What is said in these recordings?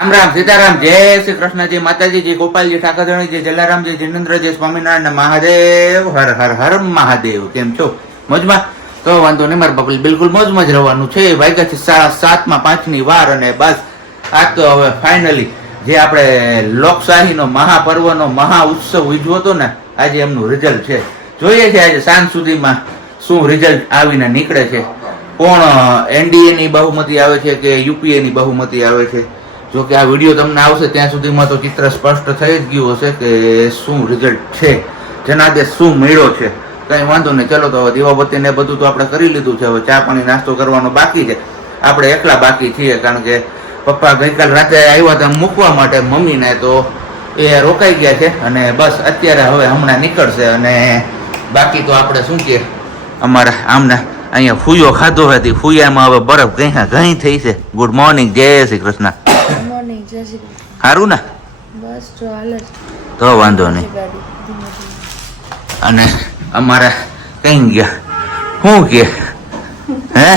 રામ રામ સીતારામ જય શ્રી કૃષ્ણ જય માતાજી જય ગોપાલજી ઠાકરધણી જય જલારામજી જિનેન્દ્ર જય સ્વામિનારાયણ મહાદેવ હર હર હર મહાદેવ. કેમ છો? મોજમાં? તો વાંધો નહીં, મારા બબલ બિલકુલ મોજમાં જ રહેવાનું છે. વાગ્યા છે 7:05 વાર અને બસ આજ તો હવે ફાઇનલી જે આપણે લોકશાહીનો મહાપર્વનો મહા ઉત્સવ ઉજવો હતો ને, આજે એમનું રિઝલ્ટ છે. જોઈએ છે આજે સાંજ સુધીમાં શું રિઝલ્ટ આવીને નીકળે છે. કોણ એનડીએ ની બહુમતી આવે છે કે યુપીએ ની બહુમતી આવે છે. જો કે આ વિડીયો તમને આવશે ત્યાં સુધીમાં તો ચિત્ર સ્પષ્ટ થઈ જ ગયું હશે કે શું રિઝલ્ટ છે, જનાદેશ શું મળ્યો છે. કઈ વાંધો નહીં, ચલો તો હવે દીવાબત્તી ને બધું તો આપણે કરી લીધું છે. હવે ચા પાણી નાસ્તો કરવાનો બાકી છે. આપણે એકલા બાકી છીએ કારણ કે પપ્પા ગઈકાલ રાતે આવ્યા હતા મૂકવા માટે મમ્મીને, તો એ રોકાઈ ગયા છે અને બસ અત્યારે હવે હમણાં નીકળશે. અને બાકી તો આપણે શું કે અમારા આમને અહીંયા ફૂયો ખાધો હતી, ફૂયામાં હવે બરફ ઘઈ થઈ છે. ગુડ મોર્નિંગ, જય શ્રી કૃષ્ણ. સારું ને? બસ જો હાલ જ. તો વાંધો નહીં. અને અમારા કઈ ગયા શું કે હે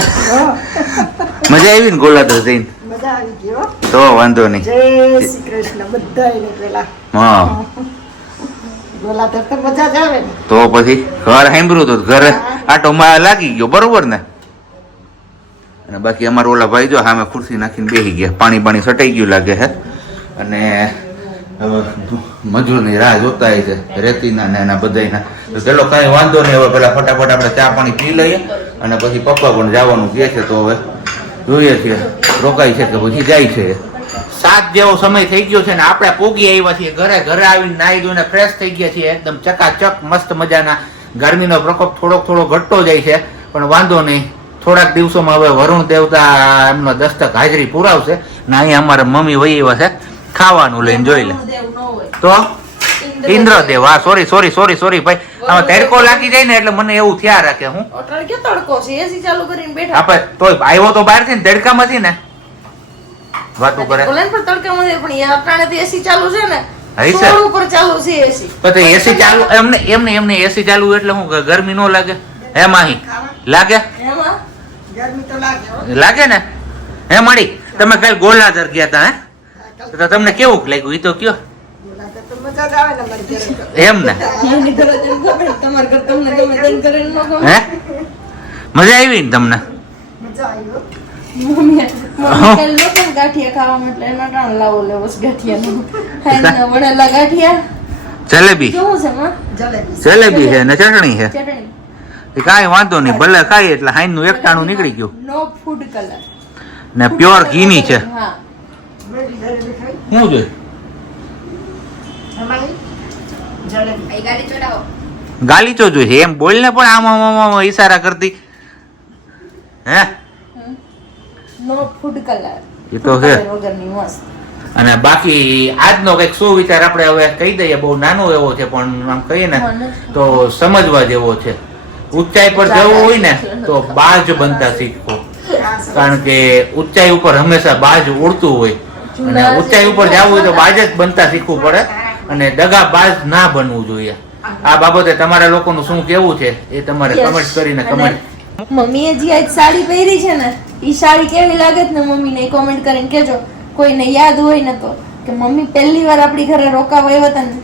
મજા આવી ને ગોલાધર જઈને? મજા આવી ગયો. તો વાંધો નહીં. જય શ્રી કૃષ્ણ બધાયને પેલા. હા ગોલાધર તો મજા જ આવે ને. તો પછી ઘર સાંભળ્યું તો ઘરે આટો માં લાગી ગયો, બરોબર ને? અને બાકી અમારા ઓલા ભાઈ જો સામે ખુરશી નાખીને બેસી ગયા, પાણી સટાઈ ગયું લાગે છે. અને હવે મજૂરની રાહ જોતા છે રેતીના ને એના બધાના. તો ચલો કાંઈ વાંધો નહીં, હવે પેલા ફટાફટ આપણે ચા પાણી પી લઈએ અને પછી પપ્પા પણ જવાનું કહે છે. તો હવે જોઈએ છીએ રોકાય છે કે પછી જાય છે. 7 જેવો સમય થઈ ગયો છે ને આપણે પોગી આવ્યા છીએ ઘરે. ઘરે આવીને નાહી ધોઈને ફ્રેશ થઈ ગયા છીએ, એકદમ ચકાચક મસ્ત મજાના. ગરમીનો પ્રકોપ થોડો ઘટતો જાય છે પણ વાંધો નહીં, થોડાક દિવસોમાં હવે વરુણ દેવતા એમનો દસ્તક હાજરી પુરાવશે ને. અહીંયા અમારા મમ્મી વહી એવા છે ખાવાનું લઈને, જોઈ લે. તો ઇન્દ્રદેવ, હા સોરી ભાઈ, આમાં તડકો લાગી જાય ને એટલે મને એવું થયા રાખે. હું કે તડકો છે, એસી ચાલુ કરીને બેઠા. આપણે તોય આવ્યો તો બહાર થી ને તડકામાંથી ને વાતો કરે. બોલે પણ તડકામાં છે, પણ એ અટાણે તો એસી ચાલુ છે ને. હઈ છે ફ્લોર ઉપર ચાલુ છે એસી. તો એસી ચાલુ એમને એસી ચાલુ એટલે શું ગરમી નો લાગે? હે માહી લાગે? એમાં ગરમી તો લાગે. લાગે ને? હે મળી તમે કાલ ગોલાધર ગયા હતા હે? તો તમને કેવું લાગ્યું? ઈ તો કયો. ગોલાધર તો મજા જ આવે ને મારી ઘરે. એમ ને? એની ઘરે જઈને ખબર તમાર ઘર તમને ગમે તેમ કરીને ન ગમે. હે મજા આવી ને તમને? મજા આવી હો. મમ્મી કાલ લોકો ગાંઠિયા ખાવા એટલે એના ટાણ લાવો લેવસ ગાંઠિયાનું. હાઈના વણેલા ગાંઠિયા. જલેબી કેવું છે માં? જલેબી છે ને ચટણી છે. ચટણી. કાંઈ વાંધો નહીં, ભલે ખાઈ એટલે હાઈન નું એકટાણું નીકળી ગયું. નો ફૂડ કલર ને પ્યોર ઘીની છે. હા. શું જોઈ? ગાલીચો જોઈ એમ બોલ ને, પણ આમ ઈશારા કરતી હે. નો ફૂડ કલર એ તો છે. વગરની મસ્ત. અને બાકી આજનો કઈક શું વિચાર આપણે હવે કહી દઈએ. બહુ નાનો એવો છે પણ આમ કહીએ ને તો સમજવા જેવો છે. ઊંચાઈ પર જવું હોય ને તો બાજ બનતા શીખો, કારણ કે ઊંચાઈ ઉપર હંમેશા બાજ ઉડતું હોય અને ઊંચાઈ ઉપર જવું હોય તો બાજ જ બનતા શીખવું પડે અને દગા બાજ ના બનવું જોઈએ. આ બાબતે તમારા લોકોનું શું કેવું છે એ તમારે કમેન્ટ કરીને કમેન્ટ. મમ્મીએ જે આજ સાડી પહેરી છે ને, ઈ સાડી કેવી લાગે છે ને મમ્મીને કોમેન્ટ કરીને કેજો. કોઈને યાદ હોય ને તો કે મમ્મી પહેલી વાર આપણી ઘરે રોકાવા આવ્યા હતા ને,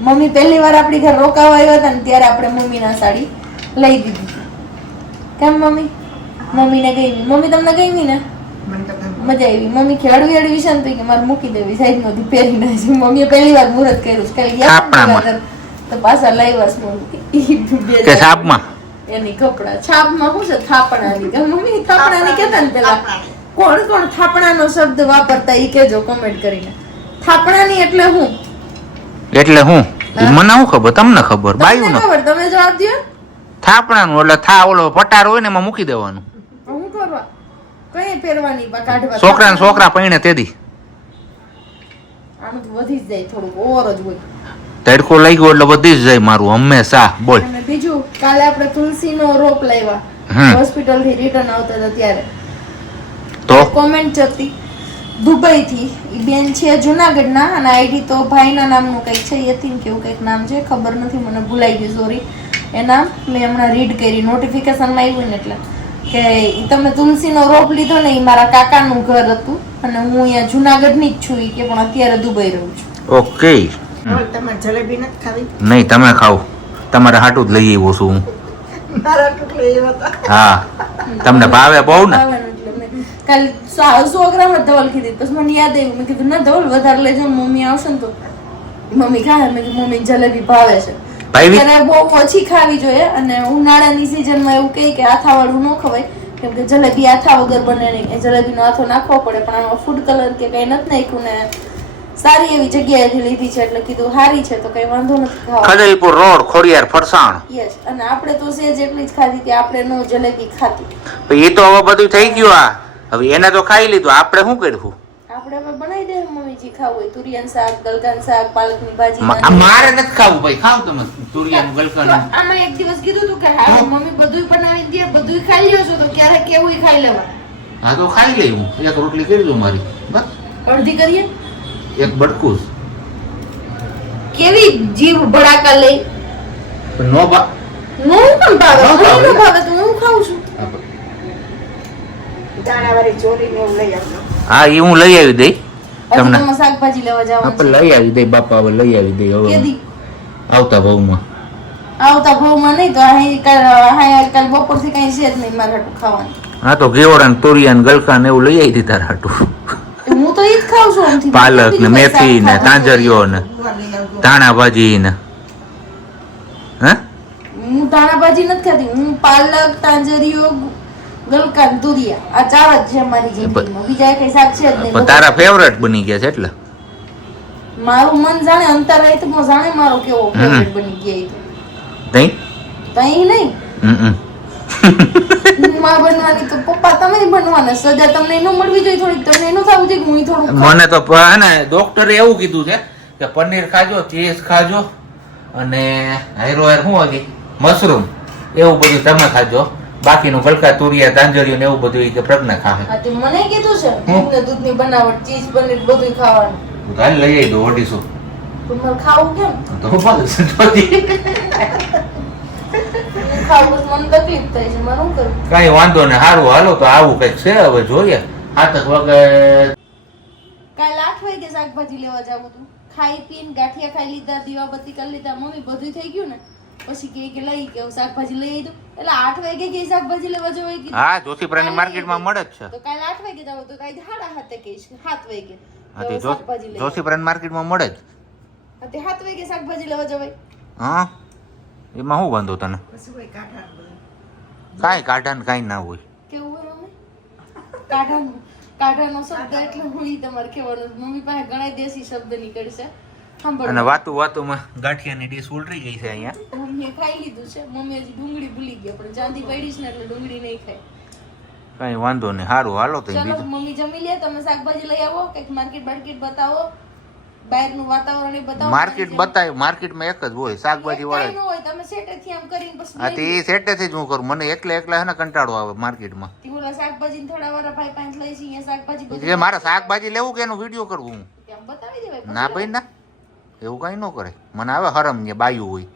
મમ્મી પહેલી વાર આપણી ઘરે રોકાવા આવ્યા હતા ને ત્યારે આપણે મમ્મીના સાડી લઈ દીધી. કેમ મમ્મી? મમ્મીને ગઈ? મમ્મી તમને ગઈ ને? મજા આવી. મમ્મી ખેડવી છે ને તો કે મારે મૂકી દેવી સાઈડ માંથી પહેરીને. મમ્મીએ પહેલી વાર મુહૂર્ત કર્યું છે કાલે ગયા તો પાછા લાવ્યા છે છાપમાં એની કપડા. છાપમાં શું છે? થાપણાની. મમ્મી થાપણાની કેતા ને પેલા કોણ થાપણાનો શબ્દ વાપરતા ઈ કેજો કોમેન્ટ કરીને. થાપણાની એટલે હું? એટલે હું મને શું ખબર, તમને ખબર? બાયું ખબર, તમે જવાબ દો. થાપણાનું એટલે થા ઓલો પટાર હોય ને એમાં મૂકી દેવાનું. હું કરવા કઈ પહેરવાની કાઢવા? છોકરા પૈણે તેદી આનું તો વધી જ જાય, થોડુંક ઓવર જ હોય. તડકો લાગ્યો એટલે વધી જ જાય મારું હંમેશા. બોલ. અને બીજું કાલે આપણે તુલસીનો રોપ લાવ્યા, હોસ્પિટલ થી રિટર્ન આવતા હતા ત્યારે તો કોમેન્ટ હતી દુબઈ થી. ઈ બેન છે જુનાગઢના અને આઈડી તો ભાઈના નામનું કઈક છે, યતીન કેવું કઈક નામ છે, ખબર નથી મને, ભૂલાઈ ગયું સોરી. એ નામ મેં હમણાં રીડ કરી, નોટિફિકેશનમાં આવ્યું ને એટલે. કે ઈ તમે તુલસીનો રોપ લીધો ને ઈ મારા કાકાનું ઘર હતું અને હું અહીંયા જુનાગઢની જ છું ઈ કે પણ અત્યારે દુબઈ રહું છું. ઓકે. બોલ, તમારે જલેબી નથી ખાવી? નહીં તમે ખાઓ, તમારે હાટું જ લઈ આવ્યો છું હું. મારા ટુકડે એવા હતા. હા તમને ભાવે બહુ ને. ખાવાનું એટલે મેં કાલ 100 ગ્રામ જ ધવલ કીધી પછી મને યાદ આવ્યું મેં કીધું ના ધવલ વધારે લેજો ને મમ્મી આવશે ને તો મમ્મી ખાય મેં કીધું મમ્મી જલેબી ભાવે છે ભાઈ ત્યારે બહુ ઓછી ખાવી જોઈએ અને ઉનાળાની સિઝનમાં એવું કહે કે આથાવાળું ન ખવાય કેમ કે જલેબી આથા વગર બને નહીં એ જલેબીનો આથો નાખવો પડે પણ આમાં ફૂડ કલર કે કઈ નથી નાખ્યું ને સારી એવી જગ્યાએથી લીધી છે એટલે કીધું સારી છે તો કઈ વાંધો નથી ખાવા. ખડલપુર રોડ ખોડિયાર ફરસાણ. યસ અને આપણે તો સેજ એટલી જ ખાધી કે આપણે નો જલેબી ખાધી એ તો હવે બધું થઈ ગયું. આ હવે એને તો ખાઈ લીધું, આપણે શું કર્યું? આપણે હવે બનાવી દે મમ્મી જે ખાવું હોય તુરિયાન શાક ગલકાન શાક પાલકની ભાજી મારે નથી ખાવું ભાઈ, ખાવ તમે તુરિયાનું ગલકાનું. આમાં એક દિવસ કીધું તું કે હા મમ્મી બધું બનાવી દે બધું ખાઈ લ્યો છો તો ક્યારેક કેવું ખાઈ લેવા. હા તો ખાઈ લઈ હું, એક રોટલી કરી દઉં મારી બસ, અડધી કરીએ એક બડકું કેવી જીભ ભડાકા લઈ નો બા. હું પણ ભાવે મને ન ભાવે તો હું ખાઉં છું. દાણાવાળી ચોરીને એવું લઈ આવજો. હા એ હું લઈ આવી દઈ હજી તમને. તમે શાકભાજી લેવા જવાનું આપણે છે લઈ આવી દઈ બાપા, હવે લઈ આવી દઈ હવે કેદી આવતા ભાવમાં. આવતા ભાવમાં નહીં તો હા કાલ બપોરથી કઈ છે જ નહીં મારે હાટું ખાવાનું. હા તો ઘેવડા તુરિયા ગલકા ને એવું લઈ આવી દીધા હાટું. હું તો ઈ જ ખાઉં છું આમથી. પાલક ને બીજું કઈ મેથી શાક ને ખાવાનું તાંજરીઓ ને ઉવા લઈ આવજો. ધાણા ભાજી ને હે હું ધાણા ભાજી નથી ખાતી હું પાલક તાંજરીઓ ગલકા ને તુરિયા આ ચાર જ છે મારી જિંદગીમાં બીજા કઈ શાક છે જ પણ નહીં. તારા ફેવરેટ બની ગયા છે એટલે. મારું મન જાણે અંતરાયતમાં જાણે મારો કેવો ફેવરેટ બની ગયા ઈ નહીં. તો અહીં નહીં હમ. હું માં બનવાની તો પપ્પા તમે બનવાના સજા તમને એનો મળવી જોઈએ થોડીક તમને એનું થવું જોઈએ કે હું ઈ થોડુંક ખાઉં. મને તો હે ને ડોક્ટરે એવું કીધું છે કે પનીર ખાજો, ચીઝ ખાજો અને હાયરો હાયર શું હતી મશરૂમ એવું બધું તમે ખાજો, બાકીનું ગલકા તુરિયા તાંજરીઓ ને એવું બધું ઈ કે પ્રજ્ઞા ખાશે. હા તે મને કીધું છે દૂધ ને દૂધની બનાવટ ચીઝ પનીર બધું ખાવાનું તો હાલ લઈ આવી દો ઓડીશું પણ મારે ખાવું કેમ તો હું પાછું જોતી. હું ખાવું બસ મને તકલીફ થાય છે મારે શું કરવું. કાંઈ વાંધો ને, સારું હાલો તો આવું કઈક છે હવે જોઈએ. હાથક વગર કાલ 8 વાગે શાકભાજી લેવા જાવ તું ખાઈ પીને ગાંઠિયા ખાઈ લીધા દીવાબત્તી કરી લીધા મમ્મી બધું થઈ ગયું ને પછી કે લઈ કે હું શાકભાજી લઈ આવી દઉં એટલે 8 વાગે કે શાકભાજી લેવા જવાય કે હા જોશીપરાની માર્કેટમાં મળે જ છે. તો કાલ 8 વાગે જાવ તો કાઈ 7:30 કહીશ 7 વાગે હા તો તે શાકભાજી લઈ જોશીપરાની માર્કેટમાં મળે જ. હા તે 7 વાગે શાકભાજી લેવા જવાય. હા એમાં શું વાંધો તને? પછી કોઈ કાંઠા બધું. કાંઈ કાઢા ને કાંઈ ના હોય. કેવું હોય મમ્મી કાઢાનો શબ્દ એટલે હું ઈ તમારે કહેવાનું મમ્મી પાસે ઘણા દેશી શબ્દ નીકળશે સાંભળો. અને વાતું વાતુમાં ગાંઠિયાની ડીશ ઉલટી ગઈ છે અહીંયા. મમ્મીએ ખાઈ લીધું છે મમ્મી હજી ડુંગળી ભૂલી ગયા પણ ચાંદી પડી છે ને એટલે ડુંગળી નહીં ખાય. કાંઈ વાંધો નહીં, સારું હાલો તો ચલો બીજું. મમ્મી જમી લે તમે શાકભાજી લઈ આવો કંઈક માર્કેટ બાર્કેટ બતાવો બહારનું વાતાવરણ એ બતાવો. માર્કેટ બતાવ્યું, માર્કેટમાં એક જ હોય શાકભાજી કાંઈ ન વાળા. હોય તમે સેટેથી આમ કરીને પછી હા તે લઈ એ સેટેથી જ હું કરું, મને એકલા એકલા છે ને કંટાળો આવે માર્કેટમાં. લો. તી ઓલા શાકભાજી થોડા વાળા ભાઈ પાંચ લઈ છે અહીંયા શાકભાજી બધું એટલે મારે શાકભાજી લેવું કે એનો વિડીયો કરવું હું? આમ બતાવી દેવાય ના ભાઈ ના, એવું કાંઈ ન કરે. મને આવે હરમ ને બાયું હોય.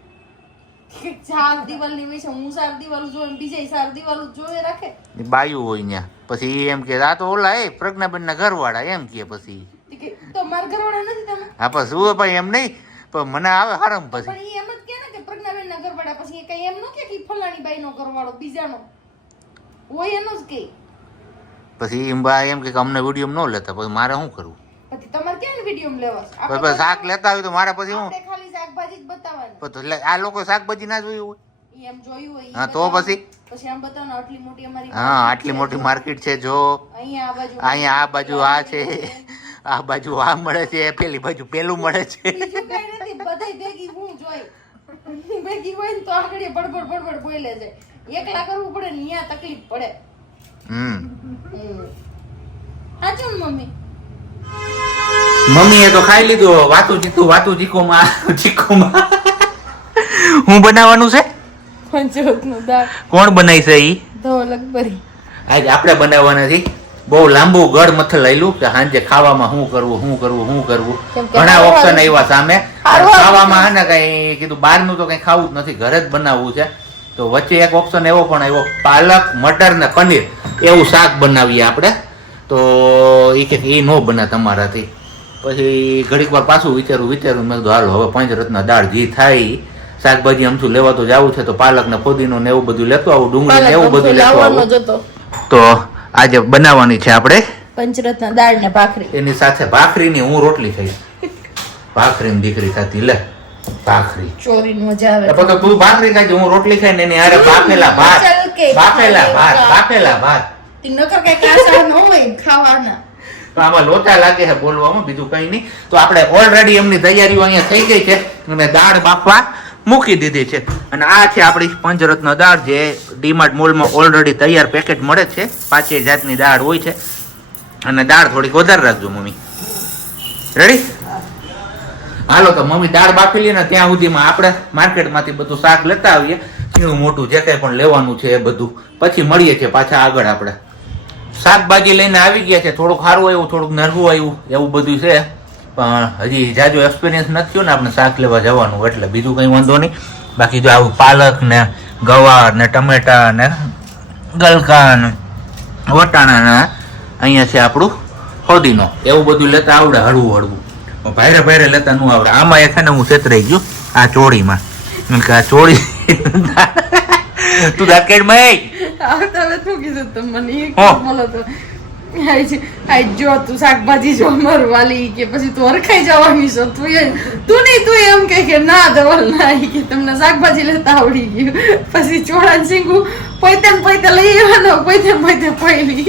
ચાર દિવાલની વિશે હું ચાર દિવાલો જોઈ બીજા ચાર દિવાલો જોઈ રાખે એ બાયું હોય ત્યાં પછી એ એમ કે આ તો ઓલા એ પ્રજ્ઞાબેન ના ઘરવાળા એમ કે પછી તી કે તો માર ઘરવાળા નથી તમે હા પછી શું ભાઈ એમ નહીં પણ મને આવે હરમ પછી. પણ ઈ એમ જ કે ને કે પ્રજ્ઞાબેન ના ઘરવાળા પછી એ કઈ એમ ન કે ફલાણી બાઈ નો ઘરવાળો બીજાનો હોય એનો જ કે પછી એમ બા એમ કે અમને વિડીયો ન લેતા પછી મારે શું કરવું? પછી તમારે ક્યાં વિડીયો લેવા પછી પછી શાક લેતા હોય તો મારે પછી હું આપણે ખાલી શાકભાજી જ બતાવવાની પછી એટલે આ લોકો શાકભાજી ના જોયું હોય. ઈ એમ જોયું હોય ઈ હા તો બતાવવાનું. પછી પછી આમ બતાવો ને આટલી મોટી અમારી હા આટલી મોટી માર્કેટ છે જો અહીંયા આ બાજુ અહીંયા આ બાજુ આ છે, આ બાજુ આ મળે છે, પેલી બાજુ પેલું મળે છે. બીજું કઈ નથી બધાય ભેગી હું જોઈ ભેગી હોય ને તો આગળ બડબડ બડબડ બોલે છે એકલા કરવું પડે ને ન્યા તકલીફ પડે. સાચું ને મમ્મી? મમ્મીએ તો ખાઈ લીધું. વાતું ચીકુમાં હું બનાવવાનું છે? પંચોતનું દાળ કોણ બનાવી છે ઈ? ધોલક ભરી આજે આપણે બનાવવાના છે. બહુ લાંબુ ગળ મથલાયેલું કે સાંજે ખાવામાં શું કરવું કેમ કે ઘણા હારું ઓપ્શન આવ્યા સામે. હારું ખાવામાં હે ને કઈ કીધું બહારનું તો કઈ ખાવું જ નથી, ઘરે જ બનાવવું છે. તો વચ્ચે એક ઓપ્શન એવો પણ આવ્યો પાલક મટર ને પનીર એવું શાક બનાવીએ આપણે. તો એ કે એ ન બને તમારાથી. પછી ઘડીક વાર પાછું વિચારું મેં કીધું હાલો હવે પંચરત્ન દાળ જે થાય શાકભાજી અમથું લેવા તો જવું છે તો પાલક ને ફુદીનો ને એવું બધું લેતો આવું, ડુંગળી ને એવું બધું લેતો આવું. તો આજે બનાવવાની છે આપણે પંચરત્ન દાળ ને ભાખરી. એની સાથે ભાખરીની હું રોટલી ખાઈશ. ભાખરીની દીકરી ખાતી લે ભાખરી ચોરી મજા આવે. તો તું ભાખરી ખાઈ હું રોટલી ખાઈ ને એની હારે બાફેલા ભાત નકર કે કાસા ન હોય ખાવાના. તો આમાં લોચા લાગે છે બોલવામાં, બીજું કઈ નહીં. તો આપણે ઓલરેડી એમની તૈયારીઓ અહીંયા થઈ ગઈ છે અને દાળ બાફવા મૂકી દીધી છે. અને આ છે આપણી પંચરત્ન દાળ જે ડીમાર્ટ મોલમાં ઓલરેડી તૈયાર પેકેટ મળે છે. 5 જાતની દાળ હોય છે અને દાળ થોડીક વધારે રાખજો મમ્મી. રેડી? હાલો તો મમ્મી દાળ બાફી લે ને ત્યાં સુધીમાં આપણે માર્કેટમાંથી બધું શાક લેતા આવીએ. ઝીણું મોટું જે કંઈ પણ લેવાનું છે એ બધું પછી મળીએ છીએ પાછા આગળ. આપણે શાકભાજી લઈને આવી ગયા છે. થોડુંક સારું આવ્યું, થોડુંક નરવું આવ્યું, એવું બધું છે. પણ હજી જાજો એક્સપિરિયન્સ નથી થયો ને આપણે શાક લેવા જવાનું, એટલે બીજું કંઈ વાંધો નહીં. બાકી જો આવું પાલક ને ગવાર ને ટમેટા ને ગલકા ને વટાણા ને અહીંયા છે આપણું ફોદીનો, એવું બધું લેતા આવડે હળવું. ભાઈરે લેતા ન આવડે. આમાં એક ને હું છેતરાઈ ગયું આ ચોળીમાં. આ ચોળી તું દાકેડ માં તમે શું કીધું તમને બોલો તો જો તું શાકભાજી જો મરવાલી કે પછી તું હરખાઈ જવાની છો. તું એમ કે ના ધવલ ના કે તમને શાકભાજી લેતા આવડી ગયું. પછી ચોળા સિંગું પૈતે લઈ આવવાનો, પૈતે પૈલી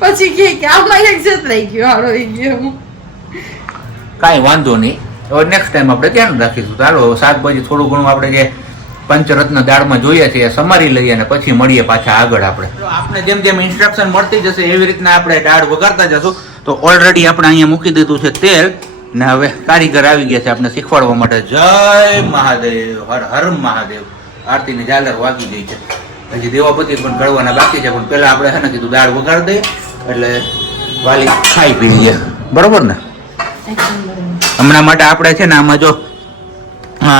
પછી કે આમાં એક છેતરાઈ ગયો હારો ગયો. કાંઈ વાંધો નહીં, હવે નેક્સ્ટ ટાઈમ આપણે ધ્યાન રાખીશું. ચાલો શાકભાજી થોડું ઘણું આપણે જે પંચરત્ન દાળમાં જોઈએ છે એ સમારી લઈએ અને પછી મળીએ પાછા આગળ. આપણે જેમ જેમ ઇન્સ્ટ્રક્શન મળતી જશે એવી રીતના આપણે દાળ વઘારતા જશું. તો ઓલરેડી આપણે અહીંયા મૂકી દીધું છે તેલ ને હવે કારીગર આવી ગયા છે આપણે શીખવાડવા માટે. જય મહાદેવ, હર હર મહાદેવ. આરતીની ઝાલર વાગી ગઈ છે. હજી દેવાપતિ પણ ગળવાના બાકી છે, પણ પેલા આપણે છે ને કીધું દાળ વઘાર દઈએ એટલે વાલી ખાઈ પી લઈએ. બરોબર ને? હમણાં માટે આપણે છે ને આમાં જો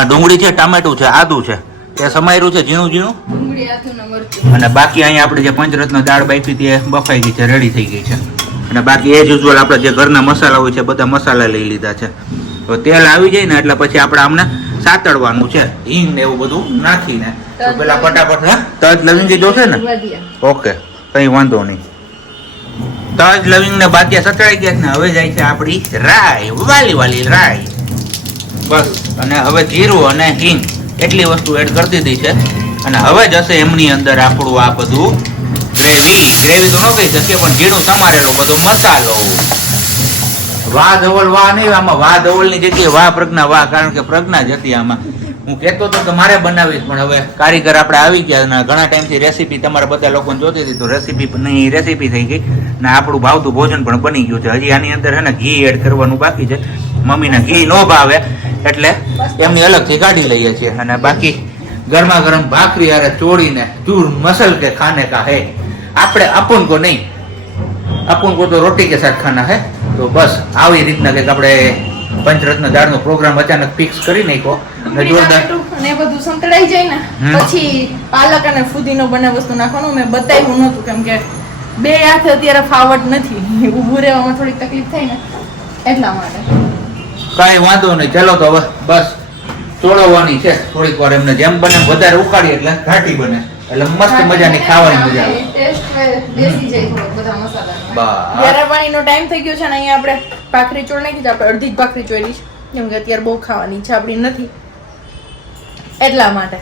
ડુંગળી છે, ટામેટું છે, આદુ છે તે સમાયેલું છે ઝીણું અને બાકી અહીંયા આપણે જે પંચરત્ન દાળ બાફી હતી એ બફાઈ ગઈ છે, રેડી થઈ ગઈ છે. અને બાકી એઝ યુઝ્યુઅલ આપણે જે ઘરના મસાલા હોય છે બધા મસાલા લઈ લીધા છે. તો તેલ આવી જાય ને એટલે પછી આપણે આમને સાતળવાનું છે હિંગ ને એવું બધું નાખીને. તો પેલા ફટાફટ તજ લવિંગી જોશે ને? ઓકે, કઈ વાંધો નહીં. તજ લવિંગ ને બાદિયા સતળાઈ ગયા ને હવે જાય છે આપણી રાઈ, વાલી રાઈ. બસ, અને હવે જીરું અને હિંગ એટલી વસ્તુ એડ કરી દીધી છે. અને હવે જશે એમની અંદર આપણું આ બધું ગ્રેવી તો ન કહી શકીએ પણ ઝીણું સમારેલો બધો મસાલો. વાહ ધવલ વાહ નહીં, આમાં વાહ ધવલ ની જગ્યાએ વાહ પ્રજ્ઞા વાહ, કારણ કે પ્રજ્ઞા જ હતી આમાં. હું કહેતો હતો કે મારે બનાવીશ પણ હવે કારીગર આપણે આવી ગયા અને ઘણા ટાઈમથી રેસીપી તમારા બધા લોકોને જોતી હતી તો રેસીપી થઈ ગઈ ને આપણું ભાવતું ભોજન પણ બની ગયું છે. હજી આની અંદર છે ને ઘી એડ કરવાનું બાકી છે. મમ્મીને ઘી ન ભાવે એટલે એમની અલગથી કાઢી લઈએ છીએ. અને બાકી ગરમા ગરમ ભાખરી હારે ચોળીને ચૂર મસલ કે ખાને કા હે. આપણે અપન કો નહીં, અપન કો તો રોટી કે સાથ ખાના હે. તો બસ આવી રીતના કંઈક આપણે પંચરત્ન દાળનો પ્રોગ્રામ અચાનક ફિક્સ કરી નાખ્યો. જોરદાર અને બધું સંતળાઈ જાય ને પછી પાલક અને ફુદીનો બંને વસ્તુ નાખવાનું. મેં બતાવ્યું નહોતું કેમ કે બે હાથે અત્યારે ફાવટ નથી, ઊભું રહેવામાં થોડીક તકલીફ થાય ને એટલા માટે. કઈ વાંધો નહીં, ચલો તો હવે બસ ચોળવવાની છે થોડીક વાર. એમને જેમ બને વધારે ઉકાળી એટલે ઘાટી બને એટલે મસ્ત મજાની ખાવાની મજા આવે. ટેસ્ટ બેસી જાય થોડો બધા મસાલા. ગરમ પાણીનો ટાઈમ થઈ ગયો છે ને અહીંયા આપણે ભાખરી ચોળ નાખી છે. આપણે અડધી જ ભાખરી ચોળી છે કેમ કે અત્યારે બહુ ખાવાની ઈચ્છા આપણી નથી એટલા માટે.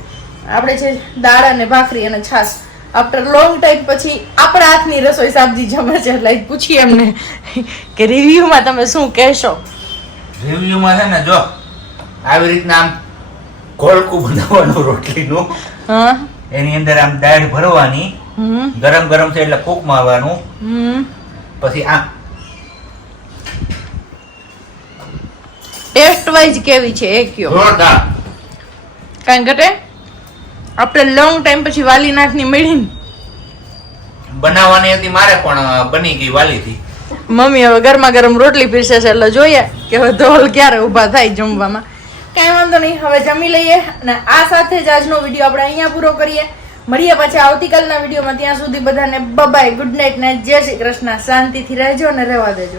આપણે છે દાળ અને ભાખરી અને છાશ. આફ્ટર લોંગ ટાઈમ પછી આપણા હાથની રસોઈ સાબજી જમે છે એટલે પૂછીએ એમને કે રિવ્યુમાં તમે શું કહેશો. રિવ્યુમાં છે ને જો આવી રીતના આમ કોલકું બનાવવાનું રોટલીનું. હા, એની અંદર આમ દાળ ભરવાની, ગરમ ગરમ છે એટલે કૂક મારવાનું, પછી આમ ટેસ્ટ વાઇઝ કેવી છે એ કયો. જોરદાર. કાંઈ ઘટે આપણે લોંગ ટાઈમ પછી વાલીનાથની મેળીને બનાવવાની હતી મારે પણ બની ગઈ વાલીથી. મમ્મી હવે ગરમા ગરમ રોટલી પીરસે છે એટલે જોઈએ કે હવે ધોલ ક્યારે ઊભા થાય જમવામાં. કાંઈ વાંધો નહીં, હવે જમી લઈએ અને આ સાથે જ આજનો વિડીયો આપણે અહીંયા પૂરો કરીએ. મળીએ પાછા આવતીકાલના વિડીયોમાં. ત્યાં સુધી બધાને બાય, ગુડ નાઇટ ને જય શ્રી કૃષ્ણ. શાંતિથી રહેજો અને રહેવા દેજો.